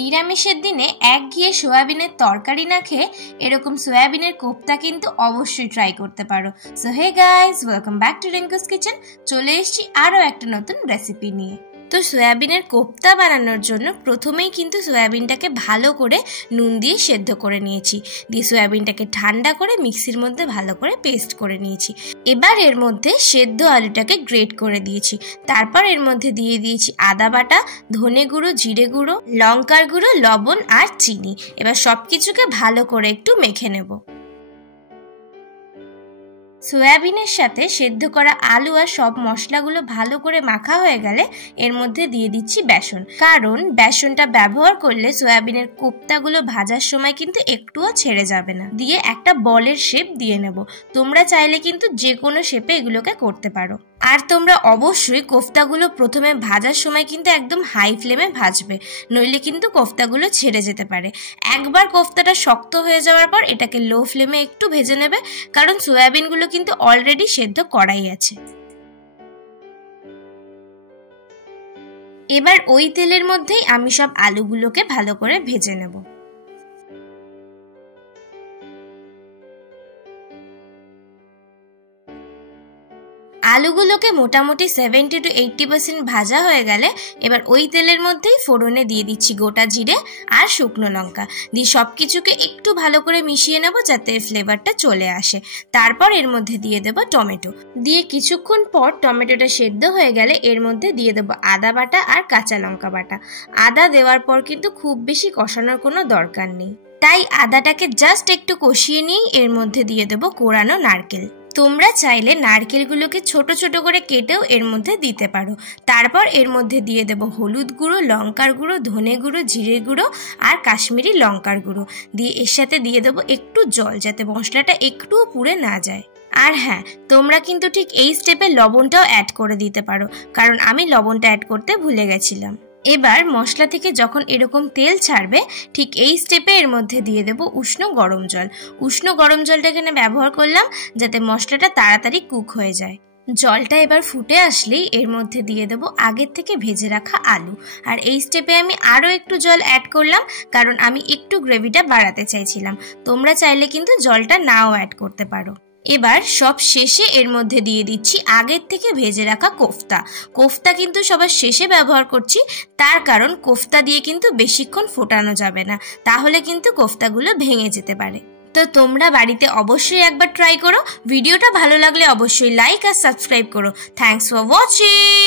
নিরামিষের দিনে একঘেয়ে সয়াবিনের তরকারি না খেয়ে এরকম সয়াবিনের কোপ্তা কিন্তু অবশ্যই ট্রাই করতে পারো। So hey guys, welcome back to Rinku's kitchen. চলে এসেছি আরও একটা নতুন রেসিপি নিয়ে। তো সয়াবিনের কোপ্তা বানানোর জন্য প্রথমেই কিন্তু সয়াবিনটাকে ভালো করে নুন দিয়ে সেদ্ধ করে নিয়েছি। দিয়ে সয়াবিনটাকে ঠান্ডা করে মিক্সির মধ্যে ভালো করে পেস্ট করে নিয়েছি। এবার এর মধ্যে সেদ্ধ আলুটাকে গ্রেট করে দিয়েছি। তারপর এর মধ্যে দিয়ে দিয়েছি আদা বাটা, ধনে গুঁড়ো, জিরে গুঁড়ো, লঙ্কার গুঁড়ো, লবণ আর চিনি। এবার সব কিছুকে ভালো করে একটু মেখে নেব। সয়াবিনের সাথে সেদ্ধ করা আলু আর সব মশলাগুলো ভালো করে মাখা হয়ে গেলে এর মধ্যে দিয়ে দিচ্ছি বেসন, কারণ বেসনটা ব্যবহার করলে সয়াবিনের কোপ্তাগুলো ভাজার সময় কিন্তু একটুও ছেড়ে যাবে না। দিয়ে একটা বলের শেপ দিয়ে নেব। তোমরা চাইলে কিন্তু যে কোনো শেপে এগুলোকে করতে পারো। আর তোমরা অবশ্যই কোফতাগুলো প্রথমে ভাজার সময় কিন্তু একদম হাই ফ্লেমে ভাজবে, নইলে কিন্তু কোফতাগুলো ছেড়ে যেতে পারে। একবার কোফতাটা শক্ত হয়ে যাওয়ার পর এটাকে লো ফ্লেমে একটু ভেজে নেবে, কারণ সয়াবিনগুলো কিন্তু অলরেডি সেদ্ধ করাই আছে। এবার ওই তেলের মধ্যেই আমি সব আলুগুলোকে ভালো করে ভেজে নেব। আলুগুলোকে মোটামুটি 70 to 80% ভাজা হয়ে গেলে এবার ওই তেলের মধ্যেই ফোড়নে দিয়ে দিচ্ছি গোটা জিরে আর শুকনো লঙ্কা। দিয়ে সব কিছুকে একটু ভালো করে মিশিয়ে নেব যাতে ফ্লেভারটা চলে আসে। তারপর এর মধ্যে দিয়ে দেবো টমেটো। দিয়ে কিছুক্ষণ পর টমেটোটা সেদ্ধ হয়ে গেলে এর মধ্যে দিয়ে দেবো আদা বাটা আর কাঁচা লঙ্কা বাটা। আদা দেওয়ার পর কিন্তু খুব বেশি কষানোর কোনো দরকার নেই, তাই আদাটাকে জাস্ট একটু কষিয়ে নিয়েই এর মধ্যে দিয়ে দেবো কোরানো নারকেল। তোমরা চাইলে নারকেলগুলোকে ছোট ছোট করে কেটেও এর মধ্যে দিতে পারো। তারপর এর মধ্যে দিয়ে দেব হলুদ গুঁড়ো, লঙ্কার গুঁড়ো, ধনে গুঁড়ো, জিরে গুঁড়ো আর কাশ্মীরি লঙ্কার গুঁড়ো। দিয়ে এর সাথে দিয়ে দেবো একটু জল, যাতে মশলাটা একটুও পুড়ে না যায়। আর হ্যাঁ, তোমরা কিন্তু ঠিক এই স্টেপে লবণটাও অ্যাড করে দিতে পারো, কারণ আমি লবণটা অ্যাড করতে ভুলে গেছিলাম। এবার মশলা থেকে যখন এরকম তেল ছাড়বে ঠিক এই স্টেপে এর মধ্যে দিয়ে দেব উষ্ণ গরম জল। উষ্ণ গরম জলটা এখানে ব্যবহার করলাম যাতে মশলাটা তাড়াতাড়ি কুক হয়ে যায়। জলটা এবার ফুটে আসলেই এর মধ্যে দিয়ে দেব আগের থেকে ভেজে রাখা আলু। আর এই স্টেপে আমি আরও একটু জল অ্যাড করলাম, কারণ আমি একটু গ্রেভিটা বাড়াতে চাইছিলাম। তোমরা চাইলে কিন্তু জলটা নাও অ্যাড করতে পারো। এবার সব শেষে এর মধ্যে দিয়ে দিচ্ছি আগের থেকে ভেজে রাখা কোফতা। কোফতা কিন্তু সবার শেষে ব্যবহার করছি, তার কারণ কোফতা দিয়ে কিন্তু বেশিক্ষণ ফোটানো যাবে না, তাহলে কিন্তু কোফতাগুলো ভেঙে যেতে পারে। তো তোমরা বাড়িতে অবশ্যই একবার ট্রাই করো। ভিডিওটা ভালো লাগলে অবশ্যই লাইক আর সাবস্ক্রাইব করো। Thanks for watching.